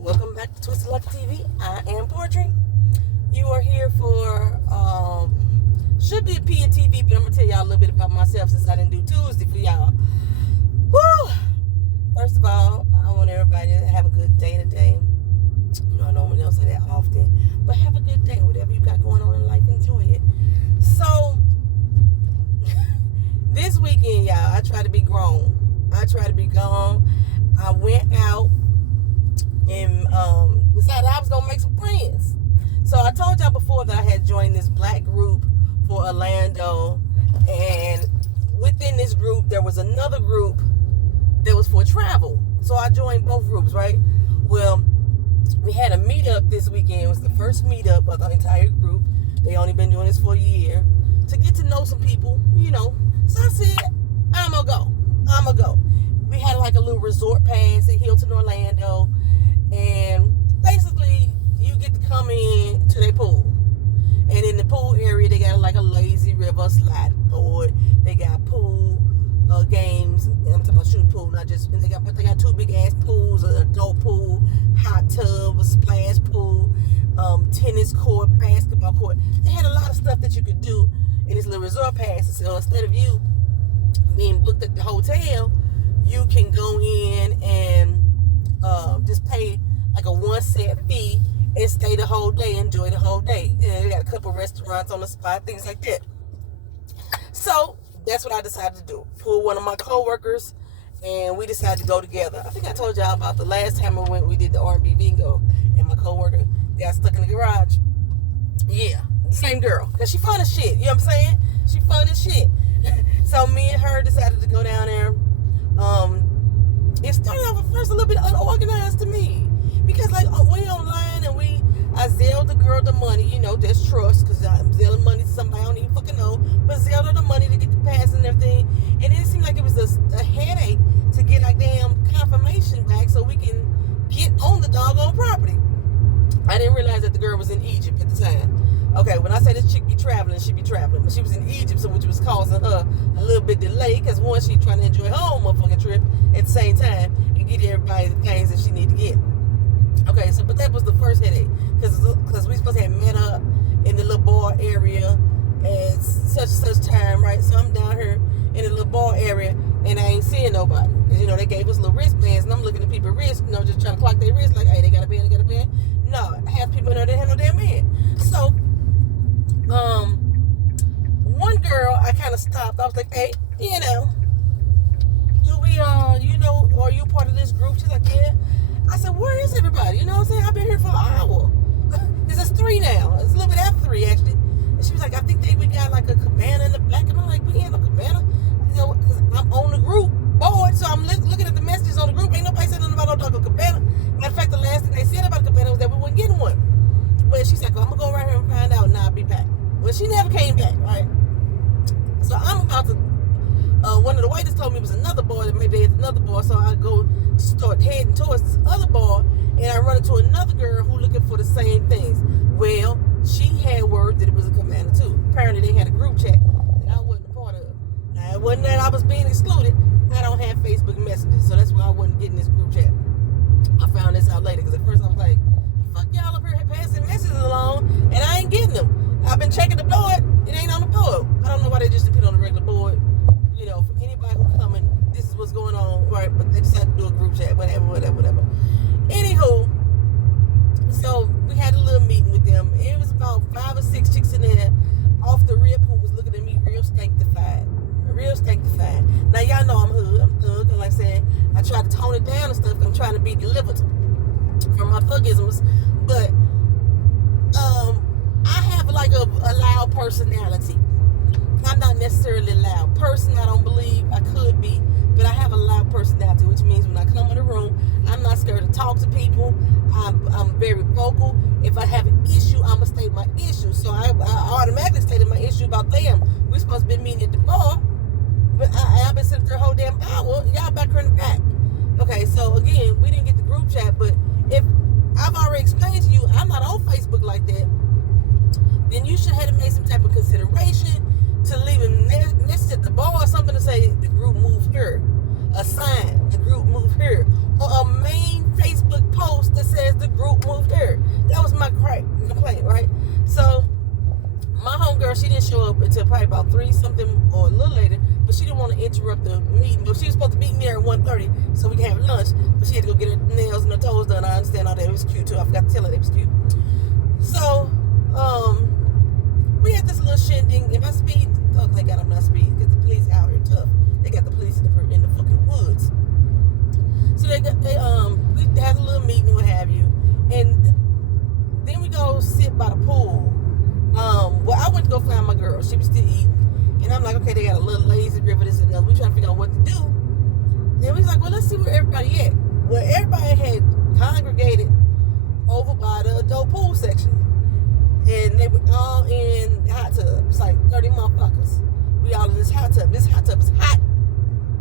Welcome back to Twisted Luck TV. I am Poetry. You are here for, should be a PNTV, but I'm going to tell y'all a little bit about myself since I didn't do Tuesday for y'all. Woo! First of all, I want everybody to have a good day today. You know, I normally don't say that often, but have a good day. Whatever you got going on in life, enjoy it. So, this weekend, y'all, I try to be grown. I went out and decided I was going to make some friends. So I told y'all before that I had joined this black group for Orlando. And within this group, there was another group that was for travel. So I joined both groups, right? Well, we had a meetup this weekend. It was the first meetup of the entire group. They only been doing this for a year. To get to know some people, you know. So I said, I'm going to go. We had like a little resort pass at Hilton, Orlando. And basically, you get to come in to their pool. And in the pool area, they got like a lazy river slide board. They got pool games. And I'm talking about shooting pool, not just. And they got two big ass pools: an adult pool, hot tub, a splash pool, tennis court, basketball court. They had a lot of stuff that you could do in this little resort pass. So instead of you being booked at the hotel, you can go in and just pay like a one set fee and stay the whole day, enjoy the whole day. And they got a couple restaurants on the spot, things like that. So that's what I decided to do. Pull one of my coworkers, and we decided to go together. I think I told y'all about the last time we did the R&B bingo, and my coworker got stuck in the garage. Yeah, same girl, cause she fun as shit. You know what I'm saying? She fun as shit. So me and her decided to go down there. It started off at first a little bit unorganized to me, because like we online and I Zelled the girl the money, you know, that's trust, because I'm Zelling money to somebody I don't even fucking know, but Zelled her the money to get the pass and everything, and it seemed like it was a headache to get like damn confirmation back so we can get on the doggone property. I didn't realize that the girl was in Egypt at the time. Okay, when I say this chick be traveling, she be traveling. But she was in Egypt, so which was causing her a little bit delay, because one, she trying to enjoy her own motherfucking trip at the same time and get everybody the things that she need to get. Okay, so but that was the first headache, because we supposed to have met up in the little bar area at such and such time, right? So I'm down here in the little bar area, and I ain't seeing nobody. Because, you know, they gave us little wristbands, and I'm looking at people's wrists, you know, just trying to clock their wrists, like, hey, they got a band. No, half people in there, they have no damn man. So, one girl, I kind of stopped. I was like, hey, you know, do we, you know, are you part of this group? She's like, yeah. I said, where is everybody? You know what I'm saying? I've been here for an hour. This is 3 now. It's a little bit after 3, actually. And she was like, I think we got like a cabana in the back. And I'm like, we ain't no cabana. You know, because I'm on the group board, so I'm looking at the messages on the group. Ain't nobody saying nothing about no dog cabana. Matter of fact, the last thing they said about the cabana was that we weren't getting one. But she's like, well, I'm going to go right here and find out, and I'll be back. Well, she never came back, right? So I'm about to, one of the waiters told me it was another bar, that maybe it's another bar, so I go start heading towards this other bar, and I run into another girl who looking for the same things. Well, she had word that it was a cabana too. Apparently they had a group chat that I wasn't a part of. Now, it wasn't that I was being excluded. I don't have Facebook messages, so that's why I wasn't getting this group chat. I found this out later, because at first I was like, fuck y'all up here passing messages along, and I ain't getting them. I've been checking the board, it ain't on the board. I don't know why they just didn't put it on the regular board. You know, for anybody who's coming, this is what's going on, right? But they decided to do a group chat, whatever. Anywho, so we had a little meeting with them. It was about 5 or 6 chicks in there off the rip who was looking at me real stankified. Now, y'all know I'm hood, I'm thug, and like I said, I try to tone it down and stuff. I'm trying to be delivered from my thugisms, but I have like a loud personality. I'm not necessarily a loud person. I don't believe I could be, but I have a loud personality, which means when I come in the room, I'm not scared to talk to people. I'm very vocal. If I have an issue, I'm gonna state my issue. So I automatically stated my issue about them. We're supposed to be meeting at the bar, but I've been sitting there a whole damn hour. Y'all back here in the back. Okay, so again, we didn't get the group chat, but if I've already explained to you, I'm not on Facebook like that, then you should have made some type of consideration to leave a message at the bar or something to say the group moved here, a sign, the group moved here, or a main Facebook post that says my complaint, right? So my homegirl, she didn't show up until probably about 3 something or a little later, but she didn't want to interrupt the meeting. But she was supposed to meet me there at 1:30 so we could have lunch, but she had to go get her nails and her toes done. I understand all that. It was cute too. I forgot to tell her it was cute. So we had this little shindig. If I speed, oh thank God I'm not speeding, because the police out here tough. They got the police in the fucking woods. So we had a little meeting, what have you, and then we go sit by the pool. Well, I went to go find my girl. She was still eating, and I'm like, okay, they got a little lazy river, this and that. We trying to figure out what to do. And we was like, well, let's see where everybody at. Well, everybody had congregated over by the adult pool section, and they were all in hot tubs, like 30 motherfuckers. We all in this hot tub. This hot tub is hot.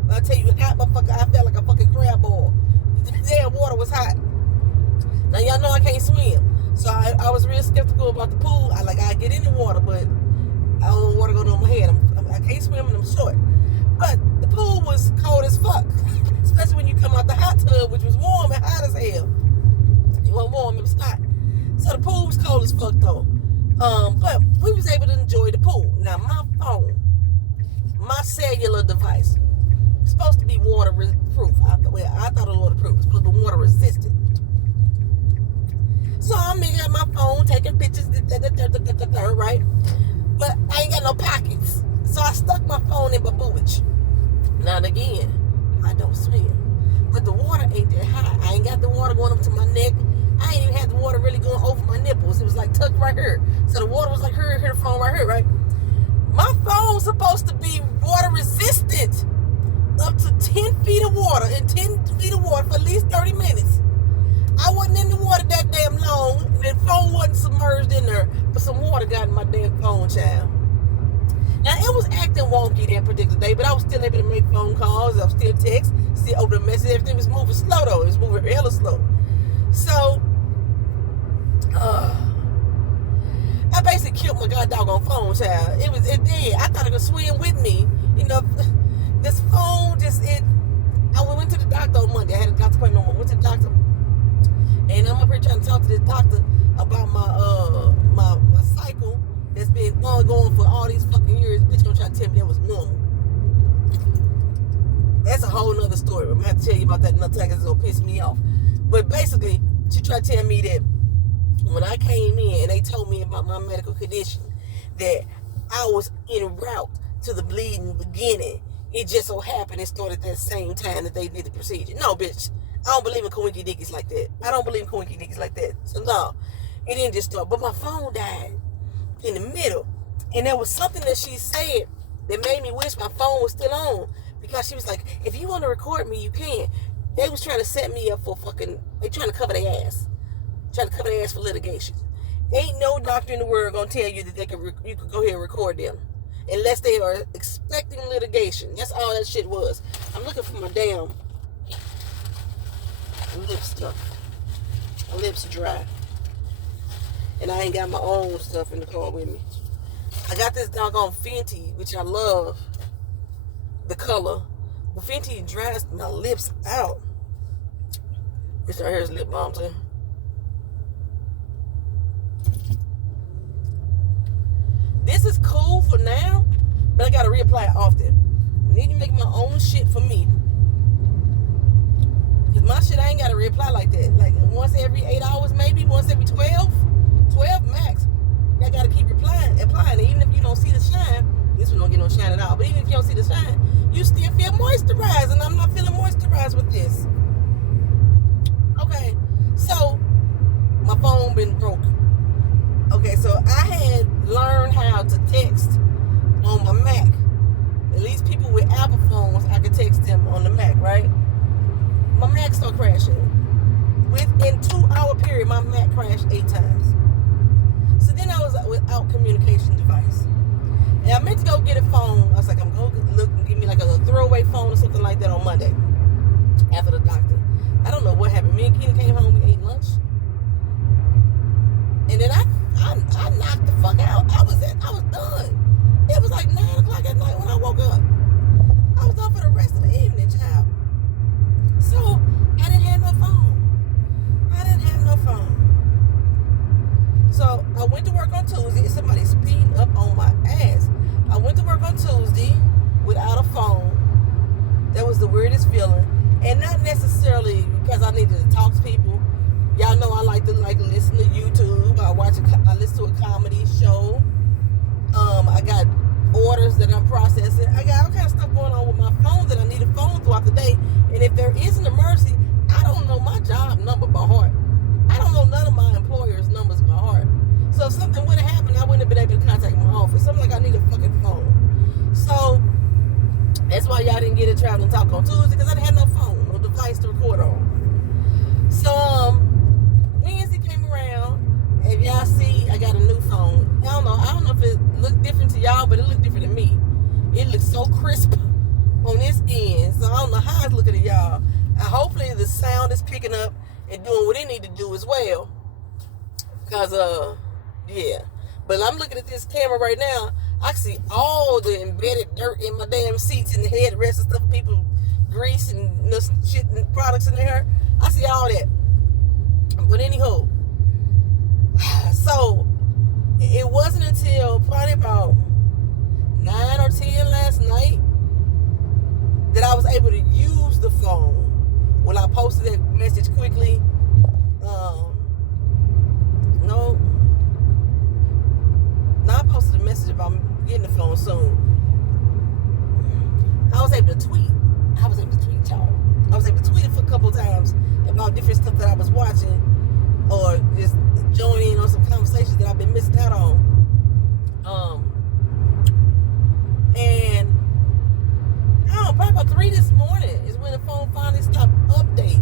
I tell you, hot motherfucker. I felt like a fucking crab ball. The damn water was hot. Now y'all know I can't swim, so I was real skeptical about the pool. I get in the water, but I don't want water going on my head. I can't swim and I'm short. But the pool was cold as fuck, especially when you come out the hot tub, which was warm and hot as hell. It wasn't warm, it was hot. So the pool was cold as fuck though. But we was able to enjoy the pool. Now my phone, my cellular device, was supposed to be waterproof. I thought it was waterproof. It was supposed to be water resistant. So I'm at my phone taking pictures, right? But I ain't got no pockets. So I stuck my phone in my boobage. Now and again, I don't swim. But the water ain't that high. I ain't got the water going up to my neck. I ain't even had the water really going over my nipples. It was like tucked right here. So the water was like here, the phone right here, right? My phone's supposed to be water resistant. Up to 10 feet of water and 10 feet of water for at least 30 minutes. I wasn't in the water that damn long. The phone wasn't submerged in there, but some water got in my damn phone, child. Now, it was acting wonky that particular day, but I was still able to make phone calls. I was still text, still open the message. Everything was moving slow, though. It was moving hella slow. So, I basically killed my goddamn phone, child. It did. I thought it could swim with me. You know, this phone I went to the doctor on Monday. I had a doctor appointment. I went to the doctor. And I'm up here trying to talk to this doctor about my cycle that's been ongoing for all these fucking years. Bitch gonna try to tell me that was normal. That's a whole nother story. I'm gonna have to tell you about that another time because it's gonna piss me off. But basically, she tried to tell me that when I came in and they told me about my medical condition, that I was en route to the bleeding beginning. It just so happened it started at the same time that they did the procedure. No, bitch. I don't believe in coinky dickies like that. I don't believe in coinky dickies like that. So no, it didn't just start. But my phone died in the middle. And there was something that she said that made me wish my phone was still on. Because she was like, if you want to record me, you can. They was trying to set me up for they trying to cover their ass. Trying to cover their ass for litigation. Ain't no doctor in the world going to tell you that you could go ahead and record them. Unless they are expecting litigation. That's all that shit was. I'm looking for my damn lip stuff. My lips are dry. And I ain't got my own stuff in the car with me. I got this doggone Fenty, which I love. The color. But Fenty dries my lips out. This right here is lip balm too. This is cool for now, but I gotta reapply it often. I need to make my own shit for me. Cause my shit, I ain't gotta reapply like that. Like once every 8 hours, maybe once every 12 max. I gotta keep applying it. Even if you don't see the shine, this one don't get no shine at all. But even if you don't see the shine, you still feel moisturized, and I'm not feeling moisturized with this. Okay, so my phone been broke. Okay, so I had learned how to text on my Mac. At least people with Apple phones, I could text them on the Mac, right? My Mac started crashing. Within 2-hour period, my Mac crashed 8 times. So then I was without communication device. And I meant to go get a phone. I was like, I'm going to look and give me like a throwaway phone or something like that on Monday. After the doctor. I don't know what happened. Me and Keena came home, we ate lunch. And then I knocked the fuck out. I was done. It was like 9 o'clock at night when I woke up. I was done for the rest of the evening, child. So I didn't have no phone. Tuesday without a phone. That was the weirdest feeling. And not necessarily because I needed to talk to people. Y'all know I like to listen to YouTube. I listen to a comedy show. I got orders that I'm processing. I got all kinds of stuff going on with my phone that I need a phone throughout the day. And if there is an emergency, I don't know my job number by heart. I don't know none of my employer's numbers by heart. So if something would have happened, I wouldn't have been able to contact my office. I'm like, I need a fucking phone. So that's why y'all didn't get a traveling talk on Tuesday, because I didn't have no phone, no device to record on. So Wednesday came around, and if y'all see, I got a new phone. I don't know if it looked different to y'all, but it looked different to me. It looks so crisp on this end, so I don't know how it's looking to y'all. And hopefully the sound is picking up and doing what it need to do as well. Cause yeah. But I'm looking at this camera right now. I can see all the embedded dirt in my damn seats and the headrests and stuff. People grease and shit and products in there. I see all that. But anyhow, so it wasn't until probably about 9 or 10 last night that I was able to use the phone. When I posted that message quickly, I posted a message about getting the phone soon. I was able to tweet, y'all. I was able to tweet it for a couple times about different stuff that I was watching, or just join in on some conversations that I've been missing out on. And I don't know, probably about 3 this morning is when the phone finally stopped updating.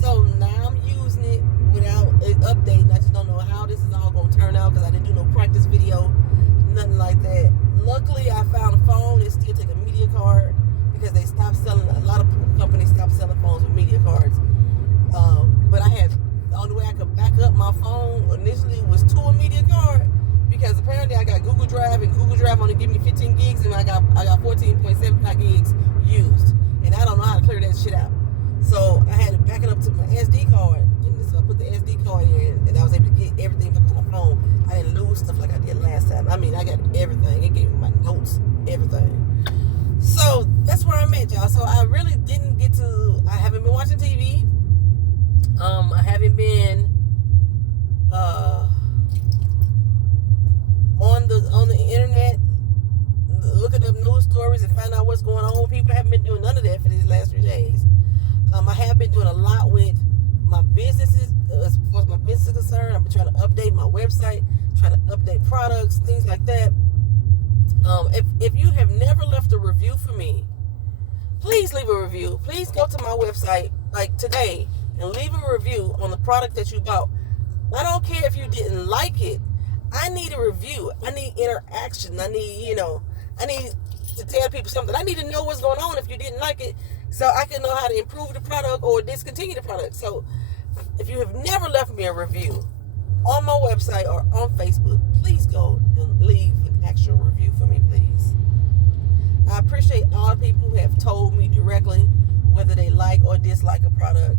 So now I'm using it without it updating. I just don't know how this is all going to turn out, because I didn't do no practice video, nothing like that. Luckily, I found a phone that still take a media card, because they stopped selling, a lot of companies stopped selling phones with media cards. But the only way I could back up my phone initially was to a media card, because apparently I got Google Drive, and Google Drive only give me 15 gigs, and I got 14.75 gigs used, and I don't know how to clear that shit out. So I had to back it up to my SD card, and so I put the SD card in, and I was able to get everything back on my phone. I didn't lose stuff like I did last time. I mean, I got everything. It gave me my notes, everything. So that's where I'm at, y'all. So I really didn't get to. I haven't been watching TV. I haven't been on the internet looking up news stories and find out what's going on with people. I haven't been doing none of that for these last 3 days. I have been doing a lot with my businesses, as far as my business is concerned. I've been trying to update my website, trying to update products, things like that. If you have never left a review for me, please leave a review. Please go to my website, like today, and leave a review on the product that you bought. I don't care if you didn't like it. I need a review. I need interaction. I need to tell people something. I need to know what's going on if you didn't like it, so I can know how to improve the product or discontinue the product. So if you have never left me a review on my website or on Facebook, please go and leave an actual review for me, please. I appreciate all the people who have told me directly whether they like or dislike a product.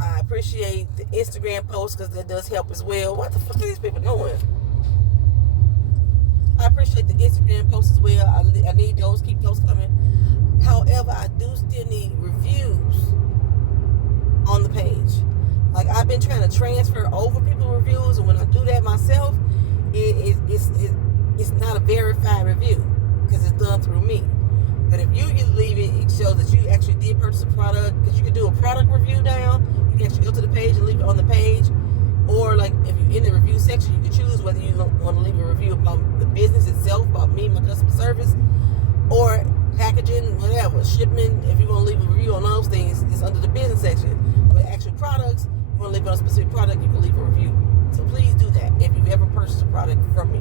I appreciate the Instagram posts, because that does help as well. What the fuck are these people doing? I appreciate the Instagram posts as well. I need those. Keep those coming. However, I do still need reviews on the page. Like, I've been trying to transfer over people's reviews, and when I do that myself, it's not a verified review, because it's done through me. But if you leave it, it shows that you actually did purchase a product, because you can do a product review down. You can actually go to the page and leave it on the page. Or, like, if you're in the review section, you can choose whether you want to leave a review about the business itself, about me, my customer service, or packaging, whatever, shipment. If you want to leave a review on those things, it's under the business section. But actual products, you want to leave it on a specific product, you can leave a review. So please do that if you've ever purchased a product from me.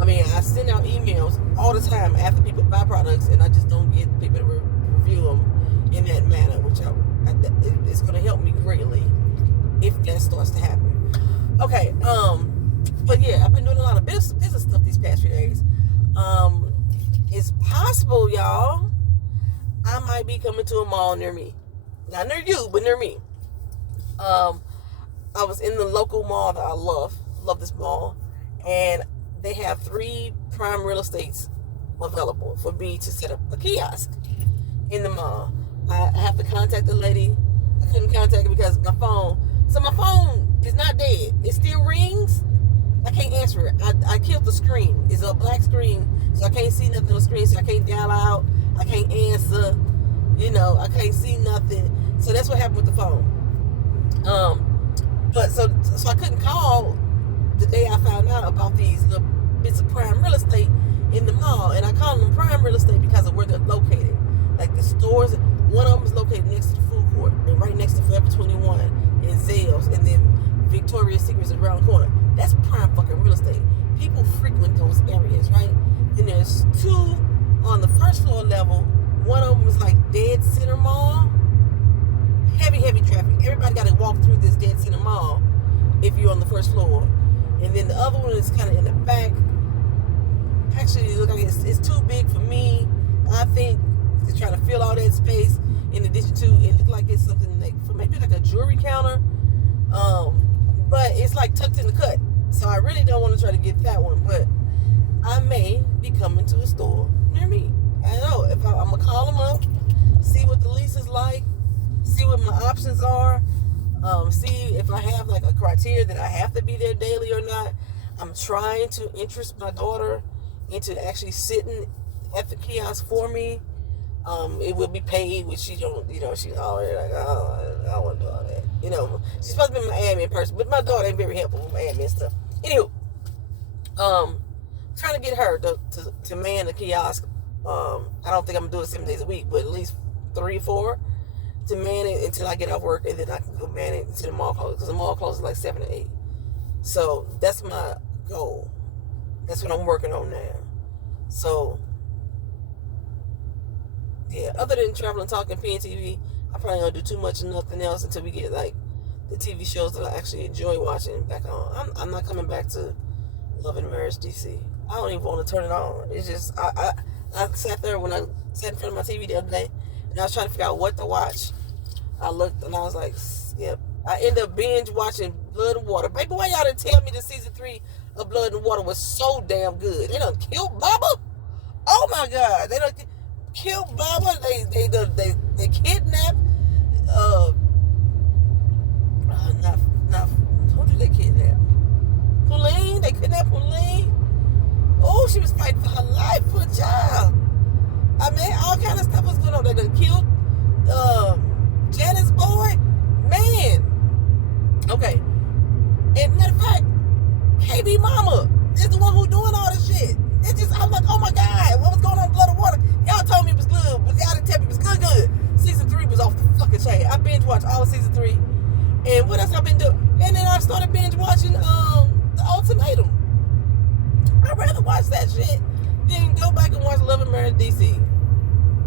I mean, I send out emails all the time after people buy products, and I just don't get people to review them in that manner, which it's going to help me greatly if that starts to happen. Okay, but yeah, I've been doing a lot of business stuff these past few days. It's possible, y'all, I might be coming to a mall near me. Not near you, but near me. I was in the local mall that I love this mall, and they have 3 prime real estates available for me to set up a kiosk in the mall. I have to contact the lady. I couldn't contact her because my phone is not dead. It still rings. I can't answer it. I killed the screen. It's a black screen, so I can't see nothing on the screen, so I can't dial out. I can't answer. I can't see nothing. So that's what happened with the phone. But so I couldn't call the day I found out about these little bits of prime real estate in the mall. And I call them prime real estate because of where they're located. Like the stores, one of them is located next to the food court and right next to Forever 21 and Zales, and then Victoria's Secret is around the corner. That's prime fucking real estate. People frequent those areas, right? Then there's two on the first floor level. One of them is like Dead Center Mall. Heavy traffic. Everybody got to walk through this Dead Center Mall if you're on the first floor. And then the other one is kind of in the back. Actually, it looks like it's too big for me. I think to try to fill all that space. In addition to, it looked like it's something like for maybe like a jewelry counter. But it's like tucked in the cut. So I really don't want to try to get that one. But I may be coming to a store near me. I don't know. If I'm going to call them up, see what the lease is like, see what my options are, see if I have like a criteria that I have to be there daily or not. I'm trying to interest my daughter into actually sitting at the kiosk for me. It will be paid, which she don't, she's already like, oh, I don't want to do all that. She's supposed to be my admin person, but my daughter ain't very helpful with my admin stuff. Anywho, trying to get her to man the kiosk. I don't think I'm gonna do it 7 days a week, but at least 3 or 4 to man it until I get off work, and then I can go man it until the mall closes, because the mall closes like 7 to 8. So that's my goal. That's what I'm working on now. So yeah, other than traveling, talking PNTV, I probably don't do too much of nothing else until we get like the TV shows that I actually enjoy watching back on. I'm not coming back to Love and Marriage DC. I don't even want to turn it on. It's just I sat there when I sat in front of my TV the other day, and I was trying to figure out what to watch. I looked and I was like, yep. I ended up binge watching Blood and Water. Baby, why y'all didn't tell me the season 3 of Blood and Water was so damn good? They done killed Bubba. Oh my God, they done killed Bubba. They kidnapped. Not who did they kidnap? Pauline. They kidnapped Pauline. Oh, she was fighting for her life, poor child. I mean, all kind of stuff was going on. They done killed Janet's boy. Man. Okay. And matter of fact, KB Mama is the one who doing all this shit. It's just, I'm like, oh my God, what was going on in Blood and Water? Y'all told me it was good, but y'all didn't tell me it was good. Season 3 was off the fucking chain. I binge watched all of season 3. And what else I've been doing? And then I started binge watching The Ultimatum. I'd rather watch that shit than go back and watch Love and Marriage DC.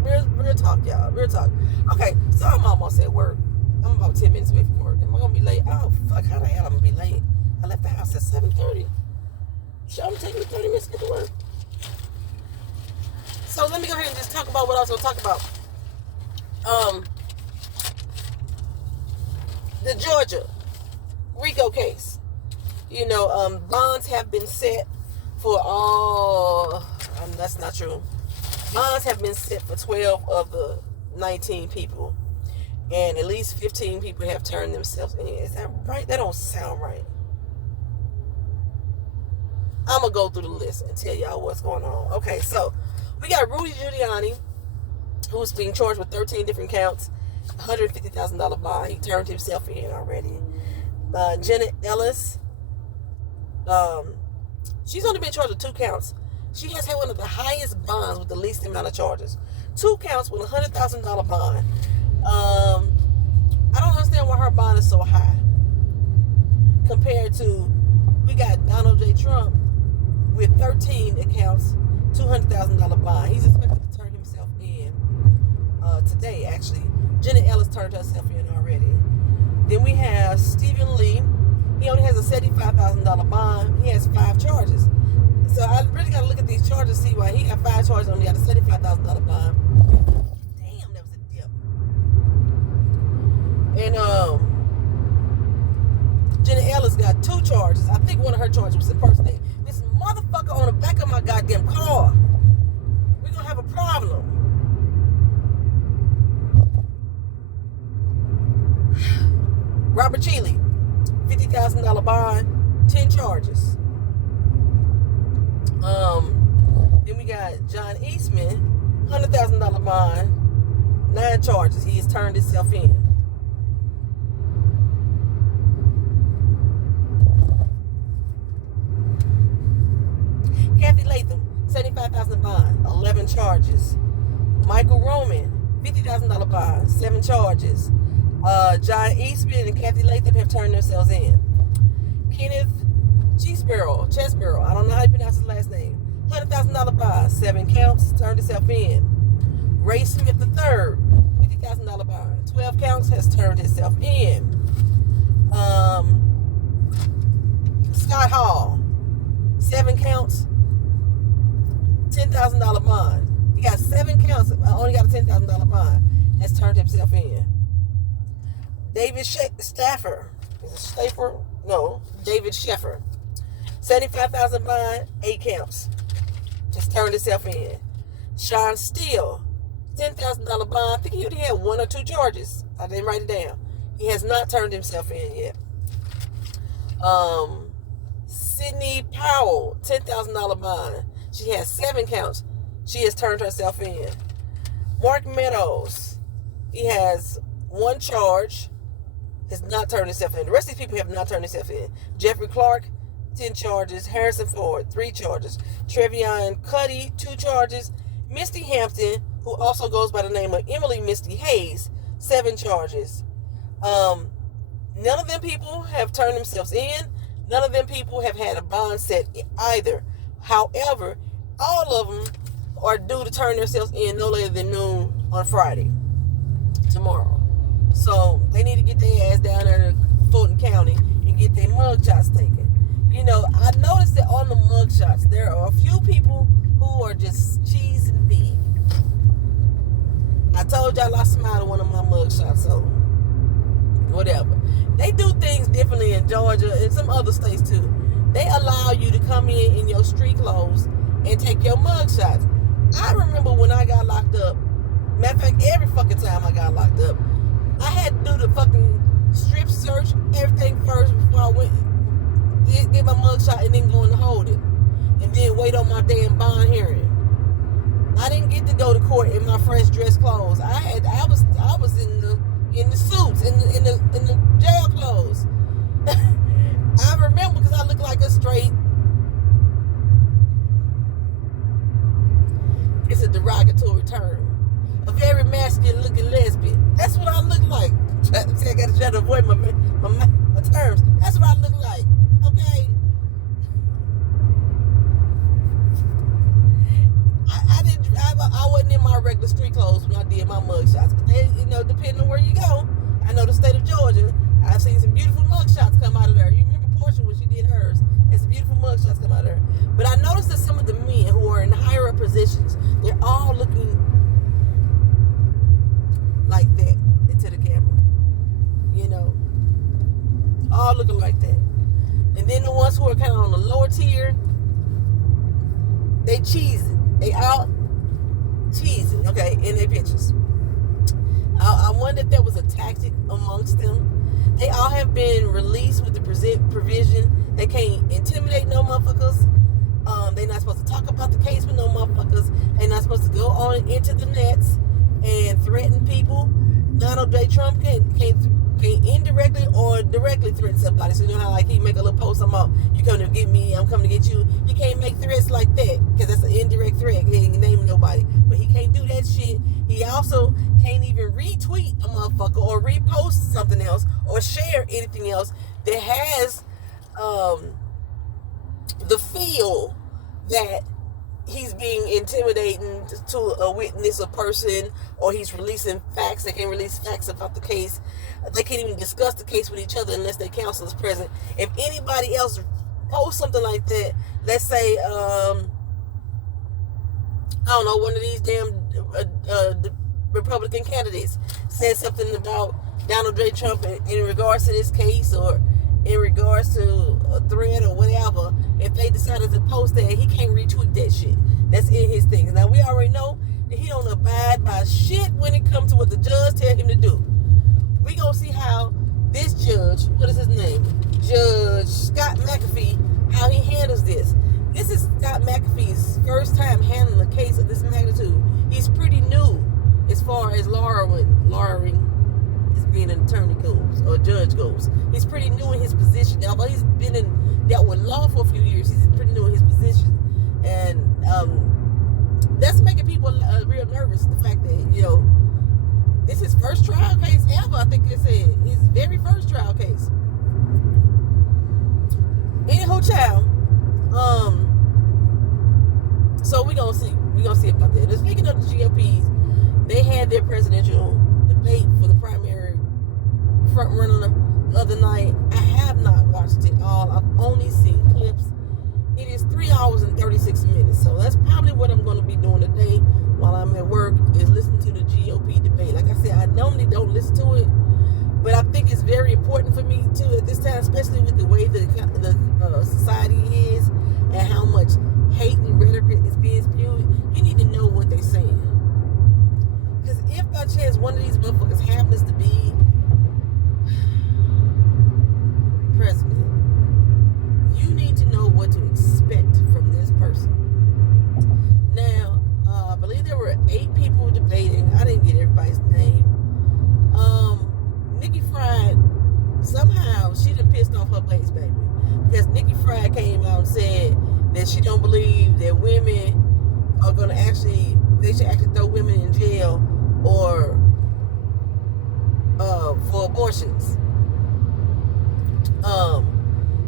Real talk, y'all. Real talk. Okay, so I'm almost at work. I'm about 10 minutes away from work. Am I going to be late? Oh, fuck, how the hell I'm going to be late? I left the house at 7:30. So I'm taking 30 minutes to get to work. So let me go ahead and just talk about what I was going to talk about. The Georgia RICO case. Bonds have been set for all. That's not true. Bonds have been set for 12 of the 19 people, and at least 15 people have turned themselves in. Is that right? That don't sound right. I'm gonna go through the list and tell y'all what's going on. Okay, so we got Rudy Giuliani, who's being charged with 13 different counts, $150,000 bond. He turned himself in already. Janet Ellis, she's only been charged with 2 counts. She has had one of the highest bonds with the least amount of charges. 2 counts with $100,000 bond. I don't understand why her bond is so high compared to, we got Donald J. Trump with 13 accounts, $200,000 bond. He's expected to turn himself in today, actually. Janet Ellis turned herself in already. Then we have Stephen Lee. He only has a $75,000 bond. He has 5 charges. So I really got to look at these charges, see why he got 5 charges, only got a $75,000 bond. Damn, that was a dip. And Janet Ellis got 2 charges. I think one of her charges was impersonating. This motherfucker on the back of my goddamn car. We're gonna have a problem. Robert Cheeley, $50,000 bond, 10 charges. Then we got John Eastman, $100,000 bond, 9 charges. He has turned himself in. Kathy Latham, $75,000 bond, 11 charges. Michael Roman, $50,000 bond, 7 charges. John Eastman and Kathy Latham have turned themselves in. Kenneth Chesborough, I don't know how you pronounce his last name, $100,000 bond, 7 counts, turned himself in. Ray Smith III, $50,000 bond, 12 counts, has turned himself in. Scott Hall, 7 counts, $10,000 bond. He got 7 counts, only got a $10,000 bond, has turned himself in. David Staffer, David Sheffer, $75,000 bond, 8 counts, just turned himself in. Sean Steele, $10,000 bond. I think he only had 1 or 2 charges. I didn't write it down. He has not turned himself in yet. Sydney Powell, $10,000 bond. She has 7 counts. She has turned herself in. Mark Meadows, he has 1 charge, has not turned himself in. The rest of these people have not turned themselves in. Jeffrey Clark, 10 charges. Harrison Ford, 3 charges. Trevion Cuddy, 2 charges. Misty Hampton, who also goes by the name of Emily Misty Hayes, 7 charges. None of them people have turned themselves in. None of them people have had a bond set either. However, all of them are due to turn themselves in no later than noon on Friday, tomorrow. So they need to get their ass down there to Fulton County and get their mugshots taken. You know, I noticed that on the mugshots, there are a few people who are just cheese and big. I told y'all I smiled at one of my mugshots, so whatever. They do things differently in Georgia and some other states too. They allow you to come in your street clothes and take your mugshots. I remember when I got locked up, matter of fact, every fucking time I got locked up, I had to do the fucking strip search, everything first before I went, get my mugshot and then go and hold it. And then wait on my damn bond hearing. I didn't get to go to court in my fresh dress clothes. I was in the suits, in the jail clothes. I remember because I looked like a straight, it's a derogatory term, a very masculine looking lesbian. That's what I look like. I gotta try to avoid my terms. That's what I look like. Okay. I wasn't in my regular street clothes when I did my mugshots. But they, depending on where you go, I know the state of Georgia, I've seen some beautiful mugshots come out of there. You remember Portia when she did hers? There's some beautiful mugshots come out of there. But I noticed that some of the men who are in higher up positions, they're all looking like that into the camera. All looking like that. And then the ones who are kind of on the lower tier, they cheesing. They out cheesing, okay, in their pictures. I wonder if there was a tactic amongst them. They all have been released with the provision they can't intimidate no motherfuckers. They're not supposed to talk about the case with no motherfuckers. They're not supposed to go on into the nets and threaten people. Donald J. Trump can indirectly or directly threaten somebody. So you know how like he make a little post about you coming to get me, I'm coming to get you. He can't make threats like that because that's an indirect threat. He ain't naming nobody, but he can't do that shit. He also can't even retweet a motherfucker or repost something else or share anything else that has the feel that he's being intimidating to a witness, a person, or he's releasing facts. They can't release facts about the case. They can't even discuss the case with each other unless their counsel is present. If anybody else posts something like that, let's say, I don't know, one of these damn Republican candidates said something about Donald J. Trump in regards to this case, or in regards to a thread or whatever, if they decided to post that, he can't retweet that shit. That's in his things. Now, we already know that he don't abide by shit when it comes to what the judge tell him to do. We gonna see how this judge, what is his name? Judge Scott McAfee, how he handles this. This is Scott McAfee's first time handling a case of this magnitude. He's pretty new as far as lawyering as being an attorney goes, or a judge goes. He's pretty new in his position. Although he's been dealt with law for a few years, he's pretty new in his position. And that's making people real nervous. The fact that, this is his first trial case ever, I think they said. His very first trial case. Anywho, child. So we gonna see about that. Speaking of the GOPs, they had their presidential debate for the primary front runner the other night. I have not watched it all. I've only seen clips. It is 3 hours and 36 minutes. So that's probably what I'm going to be doing today while I'm at work, is listen to the GOP debate. Like I said, I normally don't listen to it, but I think it's very important for me too at this time, especially with the way the society is and how much hate and rhetoric is being spewed. You need to know what they're saying. Because if by chance one of these motherfuckers happens to be president, you need to know what to expect from this person. Now, I believe there were 8 people debating. I didn't get everybody's name. Nikki Fried, somehow she done pissed off her base baby, because Nikki Fried came out and said that she don't believe that women are gonna they should actually throw women in jail or for abortions.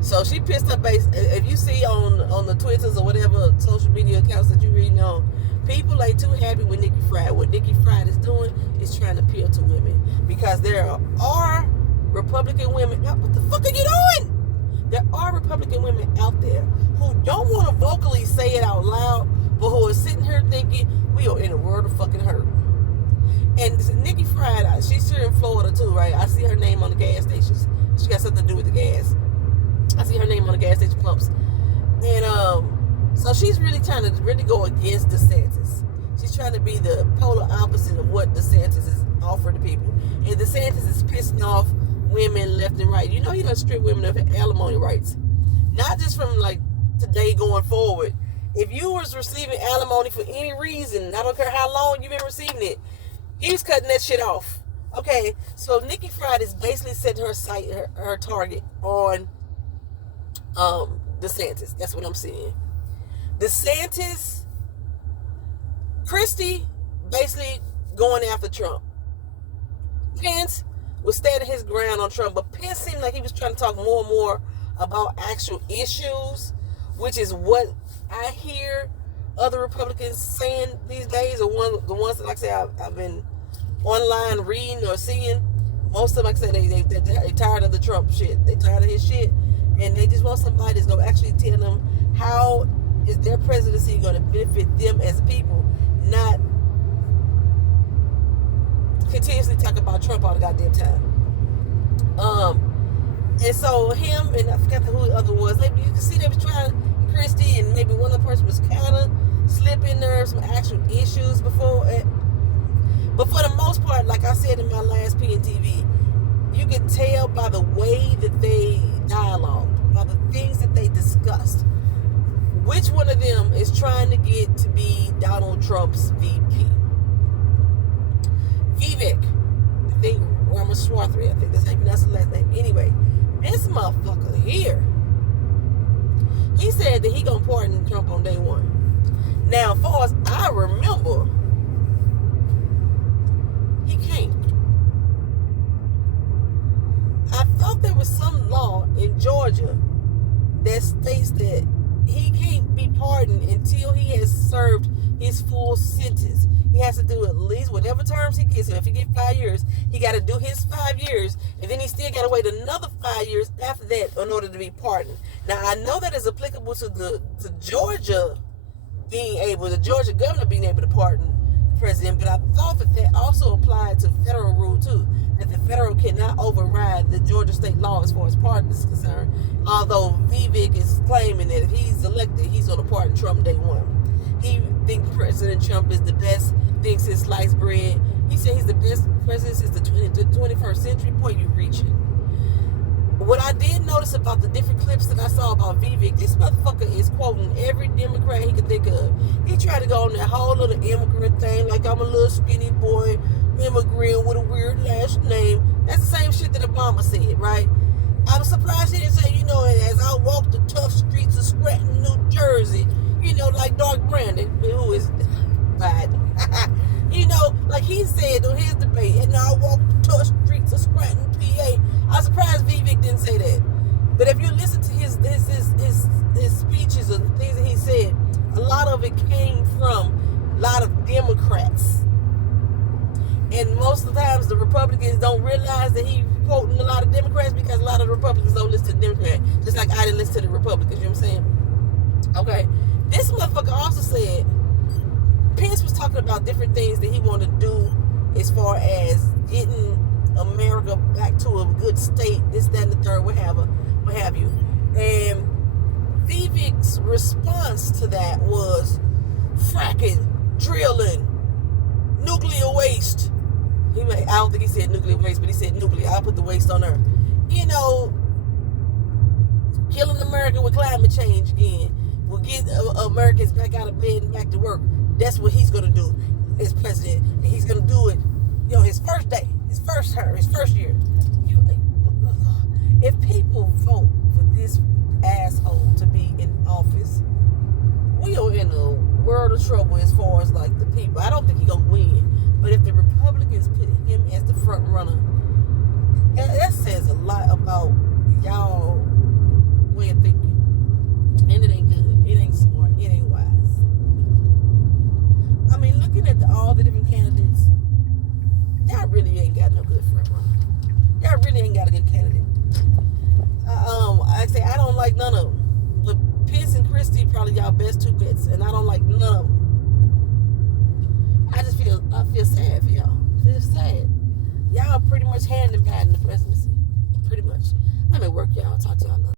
So she pissed her base. If you see on the Twitters or whatever social media accounts that you reading on, people ain't too happy with Nikki Fried. What Nikki Fried is doing is trying to appeal to women, because there are Republican women. What the fuck are you doing? There are Republican women out there who don't want to vocally say it out loud, but who are sitting here thinking we are in a world of fucking hurt. And Nikki Fried, she's here in Florida too, right? I see her name on the gas stations. She got something to do with the gas. I see her name on the gas station pumps. And so she's really trying to go against DeSantis. She's trying to be the polar opposite of what DeSantis is offering to people. And DeSantis is pissing off women left and right. He done stripped women of alimony rights. Not just from like today going forward. If you was receiving alimony for any reason, I don't care how long you've been receiving it, he's cutting that shit off. Okay, so Nikki Fried is basically setting her target on DeSantis. That's what I'm seeing. DeSantis, Christie basically going after Trump. Pence was standing his ground on Trump, but Pence seemed like he was trying to talk more and more about actual issues, which is what I hear other Republicans saying these days, or the ones that, like I say, I've been online reading or seeing. Most of them, like I said, they're tired of the Trump shit. They tired of his shit, and they just want somebody that's going to actually tell them how is their presidency going to benefit them as people, not continuously talk about Trump all the goddamn time. And so him, and I forgot who the other was. Maybe you can see they was trying, Christie, and maybe one other person was kind of slipping there some actual issues before. But for the most part, like I said in my last PNTV, you can tell by the way that they dialogued, by the things that they discussed, which one of them is trying to get to be Donald Trump's VP. Vivek, I think Ramaswamy, I think that's how you pronounce his last name. Anyway, this motherfucker here, he said that he gonna pardon Trump on day one. Now, as far as I remember, he can't. I thought there was some law in Georgia that states that he can't be pardoned until he has served his full sentence. He has to do at least whatever terms he gets. So if he get 5 years, he got to do his 5 years, and then he still got to wait another 5 years after that in order to be pardoned. Now, I know that is applicable to Georgia the Georgia governor being able to pardon the president, but I thought that also applied to federal rule too. that the federal cannot override the Georgia state law as far as pardon is concerned. Although Vivek is claiming that if he's elected, he's going to pardon Trump day one. He thinks President Trump is the best thing since sliced bread. He said he's the best president since the 21st century. Boy, you reaching. What I did notice about the different clips that I saw about Vivek, this motherfucker is quoting every Democrat he could think of. He tried to go on that whole little immigrant thing, like I'm a little skinny boy, immigrant with a weird last name. That's the same shit that Obama said, right? I'm surprised he didn't say, as I walk the tough streets of Scranton, New Jersey, like Dark Brandon, who is Biden. Like he said on his debate, and I walk the tough streets of Scranton, PA. I'm surprised Vivek didn't say that. But if you listen to his speeches and the things that he said, a lot of it came from a lot of Democrats. And most of the times the Republicans don't realize that he's quoting a lot of Democrats because a lot of the Republicans don't listen to the Democrats. Just like I didn't listen to the Republicans, you know what I'm saying? Okay. This motherfucker also said, Pence was talking about different things that he wanted to do as far as getting America back to a good state, this, that, and the third, what have you. And Vivek's response to that was fracking, drilling, nuclear waste. I don't think he said nuclear waste, but he said nuclear. I'll put the waste on her. Killing America with climate change again. We'll get Americans back out of bed and back to work. That's what he's going to do as president. And he's going to do it, his first day, his first term, his first year. If people vote for this asshole to be in office, we are in a world of trouble as far as like the people. I don't think he's going to win. But if the Republicans put him as the front runner, that says a lot about y'all way of thinking. And it ain't good. It ain't smart. It ain't wise. I mean, looking at all the different candidates, y'all really ain't got no good front runner. Y'all really ain't got a good candidate. I say I don't like none of them. But Pence and Christie probably y'all best two bets, and I don't like none of them. I feel sad for y'all. I feel sad. Y'all pretty much hand in hand in the presidency. Pretty much. Let me work, y'all. Talk to y'all another.